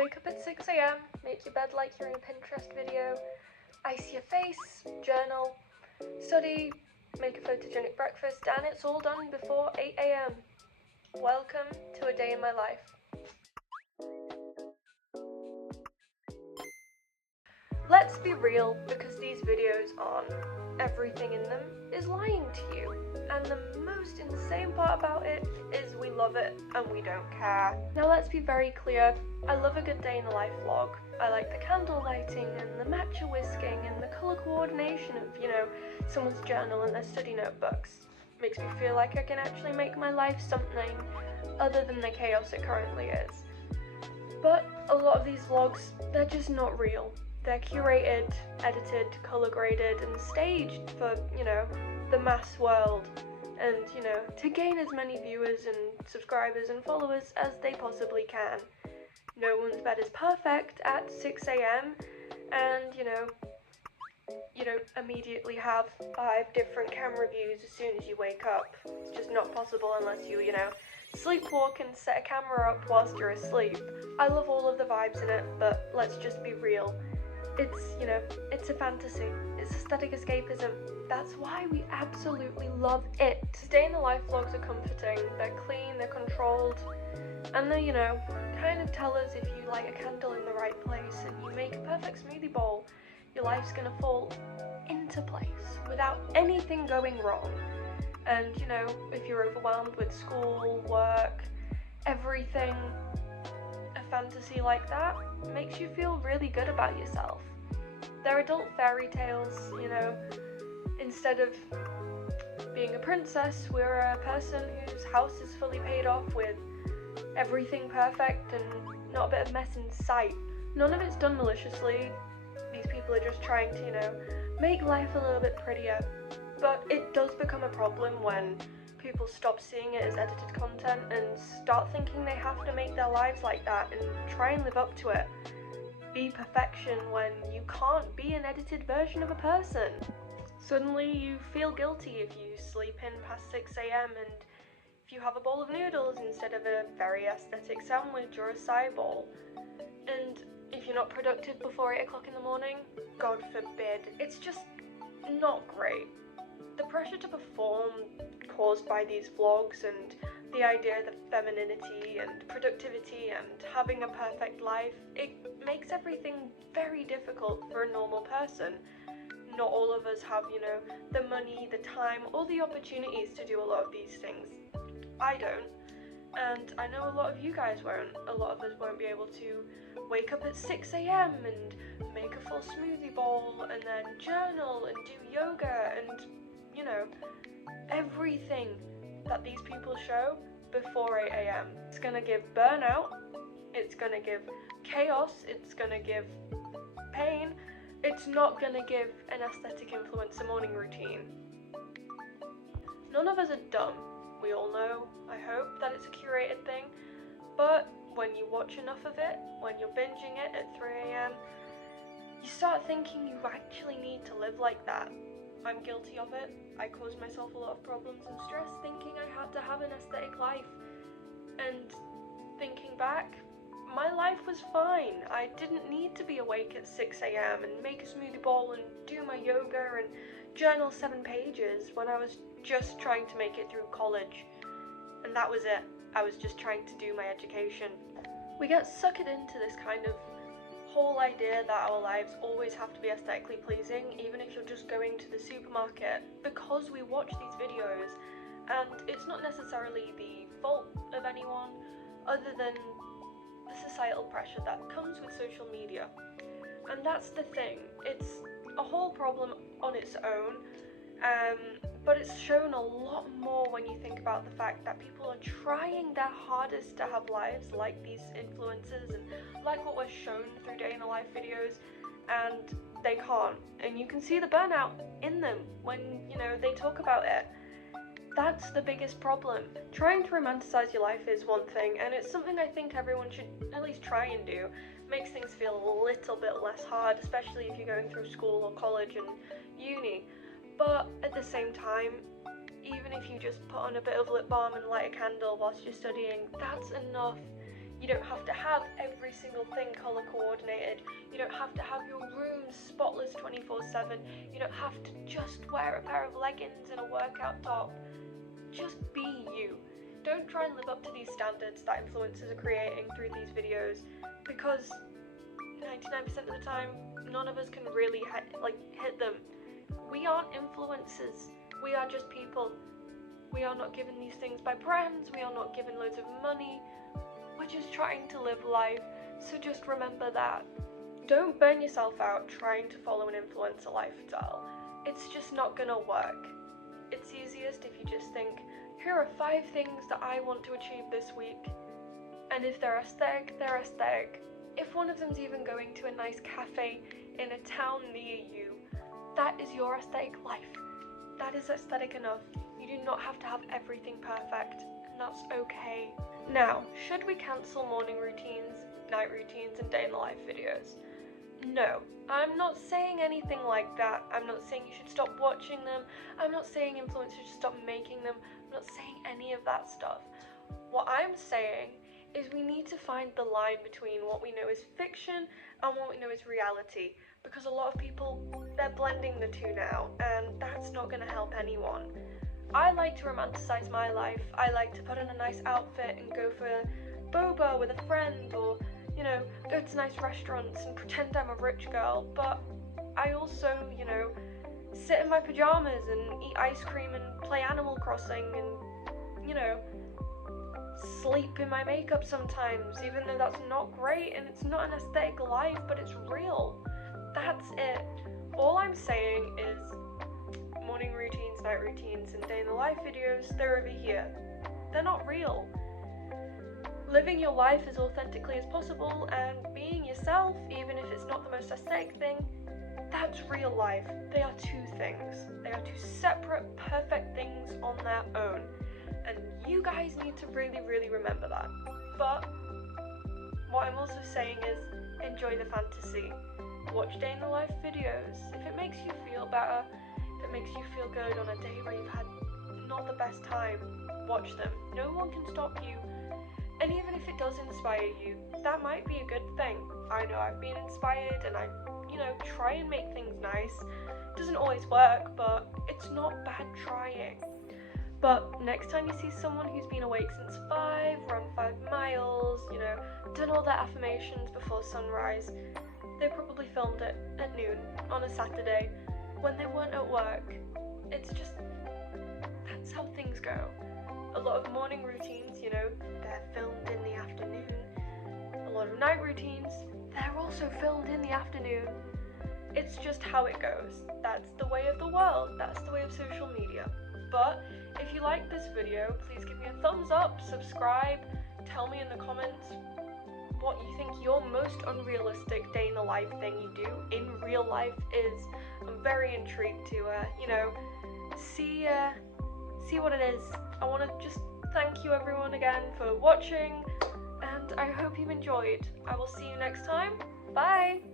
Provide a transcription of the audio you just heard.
wake up at 6 a.m, make your bed like you're in a Pinterest video, ice your face, journal, study, make a photogenic breakfast, and it's all done before 8 a.m. Welcome to a day in my life. Let's be real, because these videos aren't. Everything in them is lying to you. And the most insane part about it is we love it and we don't care. Now let's be very clear, I love a good day in the life vlog. I like the candle lighting and the matcha whisking and the colour coordination of, someone's journal and their study notebooks. Makes me feel like I can actually make my life something other than the chaos it currently is. But a lot of these vlogs, they're just not real. They're curated, edited, colour graded and staged for, the mass world and, to gain as many viewers and subscribers and followers as they possibly can. No one's bed is perfect at 6 a.m. and, you don't immediately have 5 different camera views as soon as you wake up. It's just not possible unless you, sleepwalk and set a camera up whilst you're asleep. I love all of the vibes in it, but let's just be real. It's a fantasy. It's aesthetic escapism. That's why we absolutely love it. Day in the life vlogs are comforting. They're clean, they're controlled, and they, kind of tell us if you light a candle in the right place and you make a perfect smoothie bowl, your life's gonna fall into place without anything going wrong. And, if you're overwhelmed with school, work, everything, a fantasy like that makes you feel really good about yourself. They're adult fairy tales, instead of being a princess, we're a person whose house is fully paid off with everything perfect and not a bit of mess in sight. None of it's done maliciously. These people are just trying to, make life a little bit prettier. But it does become a problem when people stop seeing it as edited content and start thinking they have to make their lives like that and try and live up to it. Be perfection when you can't be an edited version of a person. Suddenly you feel guilty if you sleep in past 6 a.m. and if you have a bowl of noodles instead of a very aesthetic sandwich or a acai bowl. And if you're not productive before 8 o'clock in the morning, God forbid. It's just not great. The pressure to perform caused by these vlogs and the idea that femininity and productivity and having a perfect life, it makes everything very difficult for a normal person. Not all of us have, the money, the time, or the opportunities to do a lot of these things. I don't. And I know a lot of you guys won't. A lot of us won't be able to wake up at 6 a.m. and make a full smoothie bowl and then journal and do yoga and, everything that these people show before 8 a.m. It's gonna give burnout, it's gonna give chaos, it's gonna give pain, it's not gonna give an aesthetic influencer morning routine. None of us are dumb. We all know, I hope, that it's a curated thing, but when you watch enough of it, when you're binging it at 3 a.m, you start thinking you actually need to live like that. I'm guilty of it. I caused myself a lot of problems and stress thinking I had to have an aesthetic life. And thinking back, my life was fine. I didn't need to be awake at 6 a.m. and make a smoothie bowl and do my yoga and journal 7 pages when I was just trying to make it through college. And that was it. I was just trying to do my education. We get suckered into this kind of whole idea that our lives always have to be aesthetically pleasing, even if you're just going to the supermarket, because we watch these videos, and it's not necessarily the fault of anyone other than the societal pressure that comes with social media. And that's the thing, it's a whole problem on its own, but it's shown a lot more when you think about the fact that people are trying their hardest to have lives like these influencers and like what was shown through day in the life videos, and they can't. And you can see the burnout in them when, they talk about it. That's the biggest problem. Trying to romanticize your life is one thing, and it's something I think everyone should at least try and do. Makes things feel a little bit less hard, especially if you're going through school or college and uni. But at the same time, even if you just put on a bit of lip balm and light a candle whilst you're studying, that's enough. You don't have to have every single thing color coordinated. You don't have to have your room spotless 24/7. You don't have to just wear a pair of leggings and a workout top. Just be you. Don't try and live up to these standards that influencers are creating through these videos, because 99% of the time, none of us can really hit them. We aren't influencers. We are just people. We are not given these things by brands. We are not given loads of money. We're just trying to live life, so just remember that. Don't burn yourself out trying to follow an influencer lifestyle. It's just not gonna work. It's easiest if you just think, here are 5 things that I want to achieve this week. And if they're aesthetic, they're aesthetic. If one of them's even going to a nice cafe in a town near you, that is your aesthetic life. That is aesthetic enough. You do not have to have everything perfect, and that's okay. Now, should we cancel morning routines, night routines, and day in the life videos? No, I'm not saying anything like that. I'm not saying you should stop watching them. I'm not saying influencers should stop making them. I'm not saying any of that stuff. What I'm saying is we need to find the line between what we know is fiction and what we know is reality, because a lot of people, they're blending the two now, and that's not going to help anyone. I like to romanticize my life. I like to put on a nice outfit and go for boba with a friend, or, you know, go to nice restaurants and pretend I'm a rich girl, but I also, you know, sit in my pajamas and eat ice cream and play Animal Crossing and, you know, sleep in my makeup sometimes, even though that's not great and it's not an aesthetic life, but it's real. That's it. All I'm saying is morning routines, night routines, and day in the life videos, they're over here. They're not real. Living your life as authentically as possible and being yourself, even if it's not the most aesthetic thing, that's real life. They are 2 things. They are 2 separate, perfect things on their own. And you guys need to really, really remember that. But what I'm also saying is, enjoy the fantasy. Watch day in the life videos. If it makes you feel better, if it makes you feel good on a day where you've had not the best time, watch them. No one can stop you. And even if it does inspire you, that might be a good thing. I know I've been inspired and I, try and make things nice. It doesn't always work, but it's not bad trying. But next time you see someone who's been awake since 5, run 5 miles, done all their affirmations before sunrise, they probably filmed it at noon on a Saturday when they weren't at work. It's just, that's how things go. A lot of morning routines, they're filmed in the afternoon. A lot of night routines, they're also filmed in the afternoon. It's just how it goes. That's the way of the world. That's the way of social media. But if you like this video, please give me a thumbs up, subscribe, tell me in the comments what you think your most unrealistic day in the life thing you do in real life is. I'm very intrigued to, see what it is. I want to just thank you everyone again for watching, and I hope you've enjoyed. I will see you next time. Bye!